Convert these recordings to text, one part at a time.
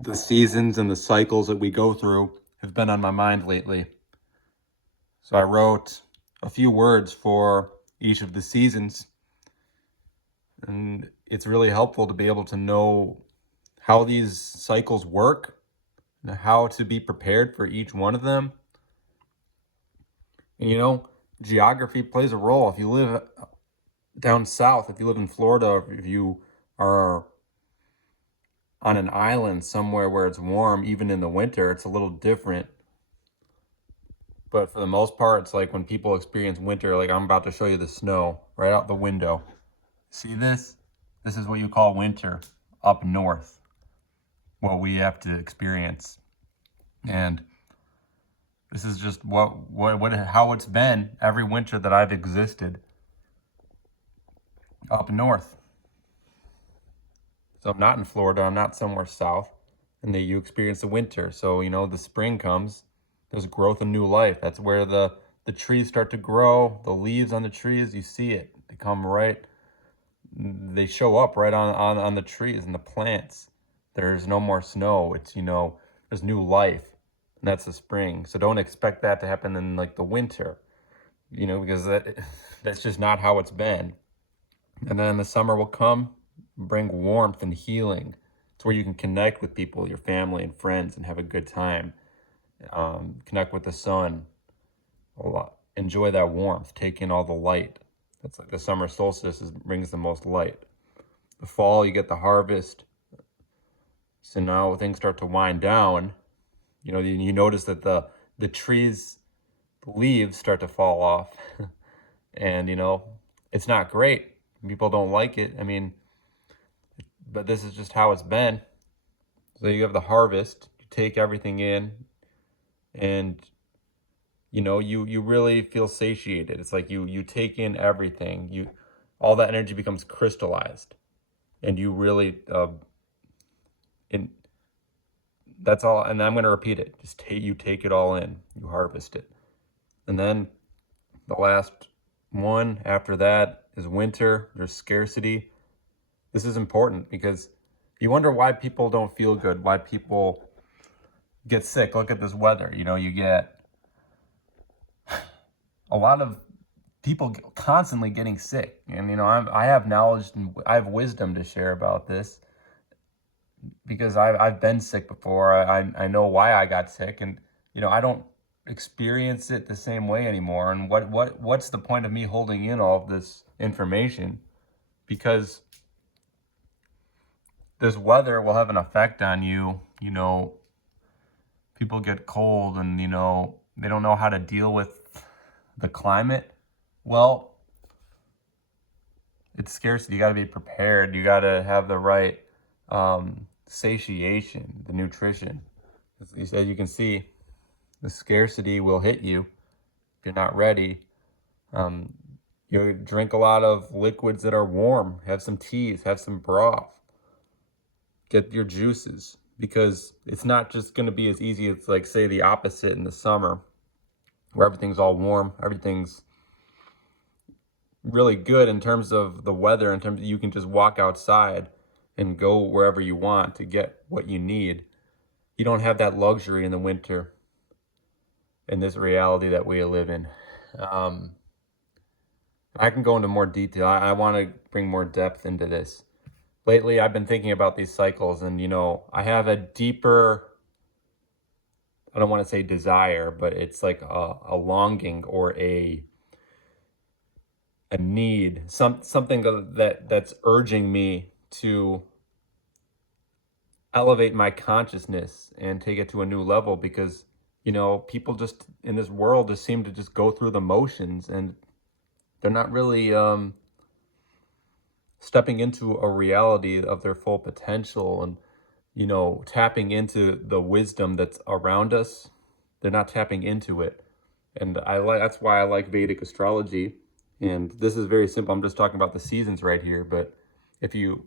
The seasons and the cycles that we go through have been on my mind lately. So I wrote a few words for each of the seasons, and it's really helpful to be able to know how these cycles work and how to be prepared for each one of them. And geography plays a role. If you live down south, if you live in Florida, if you are on an island somewhere where it's warm, even in the winter, it's a little different. But for the most part, it's like when people experience winter, like I'm about to show you the snow right out the window. See this? This is what you call winter up north, what we have to experience. And this is just how it's been every winter that I've existed up north. So I'm not in Florida, I'm not somewhere south, and then you experience the winter. So, the spring comes, there's growth of new life. That's where the trees start to grow, the leaves on the trees, you see it. They show up right on the trees and the plants. There's no more snow. It's, there's new life. And that's the spring. So don't expect that to happen in like the winter, because that's just not how it's been. And then the summer will come, bring warmth and healing. It's where you can connect with people, your family and friends, and have a good time. Connect with the sun. Enjoy that warmth. Take in all the light. That's like the summer solstice brings the most light. The fall, you get the harvest. So now things start to wind down. You notice that the trees, the leaves start to fall off. And, it's not great. People don't like it. I mean, but this is just how it's been. So you have the harvest, you take everything in, and you really feel satiated. It's like you take in everything. All that energy becomes crystallized, and you really and that's all. And I'm going to repeat it. Just take it all in. You harvest it, and then the last one after that is winter. There's scarcity. This is important because you wonder why people don't feel good, why people get sick. Look at this weather. You get a lot of people constantly getting sick. And, I have knowledge and I have wisdom to share about this because I've been sick before. I know why I got sick, and, I don't experience it the same way anymore. And what's the point of me holding in all of this information? Because this weather will have an effect on you. People get cold and, they don't know how to deal with the climate. Well, it's scarcity. You got to be prepared. You got to have the right satiation, the nutrition. As you can see, the scarcity will hit you if you're not ready. You drink a lot of liquids that are warm. Have some teas. Have some broth. Get your juices, because it's not just going to be as easy as, like, say, the opposite in the summer, where everything's all warm. Everything's really good in terms of the weather, in terms of you can just walk outside and go wherever you want to get what you need. You don't have that luxury in the winter in this reality that we live in. I can go into more detail. I want to bring more depth into this. Lately, I've been thinking about these cycles, and, I have a deeper, I don't want to say desire, but it's like a longing or a need, something that's urging me to elevate my consciousness and take it to a new level, because people just in this world just seem to just go through the motions, and they're not really stepping into a reality of their full potential and tapping into the wisdom that's around us. They're not tapping into it. And that's why I like Vedic astrology. And this is very simple. I'm just talking about the seasons right here, but if you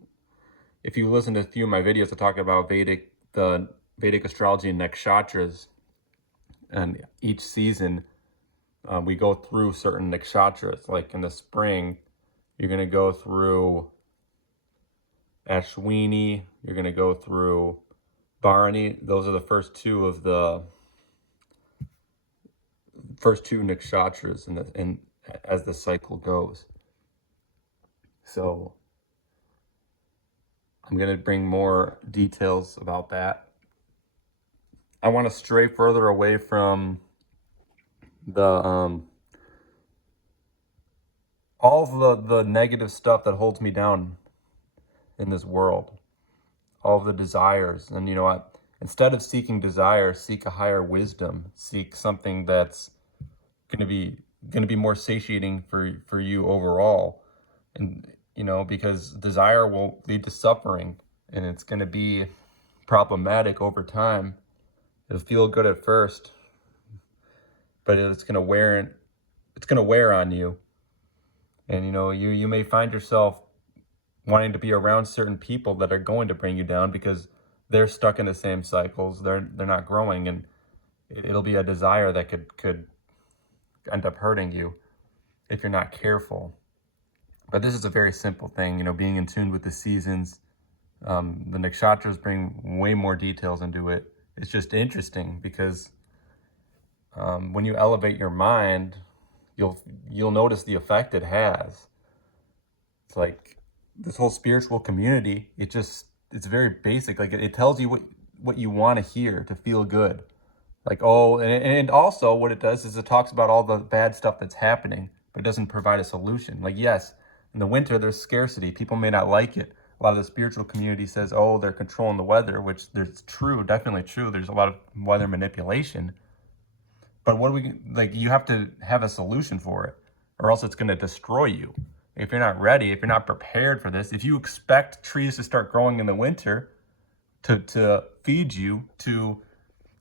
listen to a few of my videos, I talk about the Vedic astrology and nakshatras, and each season we go through certain nakshatras. Like in the spring, you're going to go through Ashwini, you're going to go through Bharani, those are the first two nakshatras in as the cycle goes. So I'm going to bring more details about that. I want to stray further away from the all of the negative stuff that holds me down in this world, all of the desires. And instead of seeking desire, seek a higher wisdom, seek something that's going to be more satiating for you overall. And because desire will lead to suffering, and it's going to be problematic over time. It'll feel good at first, but it's going to wear on you. And you may find yourself wanting to be around certain people that are going to bring you down because they're stuck in the same cycles. They're not growing, and it'll be a desire that could end up hurting you if you're not careful. But this is a very simple thing, being in tune with the seasons. The nakshatras bring way more details into it. It's just interesting because when you elevate your mind, you'll notice the effect it has. It's like this whole spiritual community. It's very basic. Like it tells you what you want to hear to feel good. Like, and also what it does is it talks about all the bad stuff that's happening, but it doesn't provide a solution. Like, yes, in the winter, there's scarcity. People may not like it. A lot of the spiritual community says, oh, they're controlling the weather, which there's true, definitely true. There's a lot of weather manipulation. But you have to have a solution for it, or else it's going to destroy you. If you're not ready, if you're not prepared for this, if you expect trees to start growing in the winter to feed you, to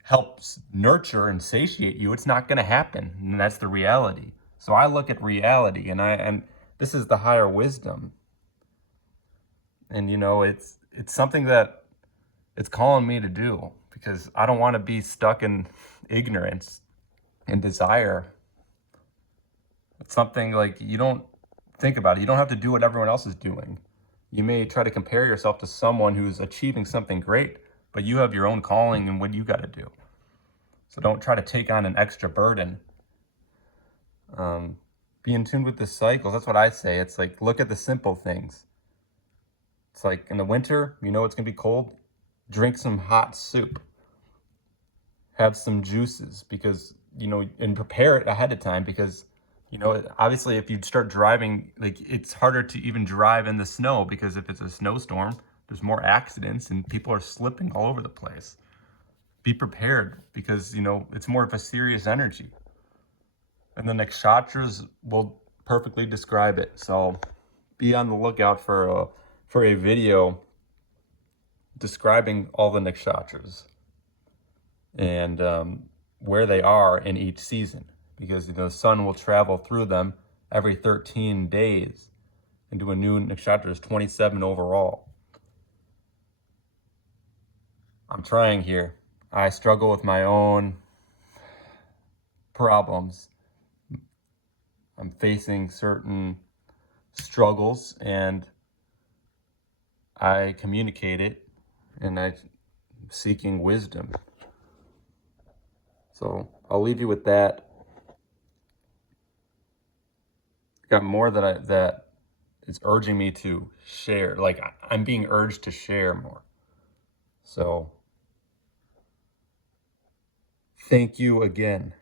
help nurture and satiate you, it's not going to happen. And that's the reality. So I look at reality, and this is the higher wisdom. And it's something that it's calling me to do, because I don't want to be stuck in ignorance and desire. It's something like you don't think about it. You don't have to do what everyone else is doing. You may try to compare yourself to someone who's achieving something great, but you have your own calling and what you got to do. So don't try to take on an extra burden. Be in tune with the cycles. That's what I say. It's like, look at the simple things. It's like in the winter, it's going to be cold. Drink some hot soup. Have some juices because, and prepare it ahead of time because, obviously if you start driving, like it's harder to even drive in the snow because if it's a snowstorm, there's more accidents and people are slipping all over the place. Be prepared because, it's more of a serious energy. And the nakshatras will perfectly describe it. So be on the lookout for a video describing all the nakshatras and where they are in each season. Because the sun will travel through them every 13 days into a new nakshatra. There's 27 overall. I'm trying here. I struggle with my own problems. I'm facing certain struggles and I communicate it and I'm seeking wisdom. So I'll leave you with that. Got more that is urging me to share. Like I'm being urged to share more. So thank you again.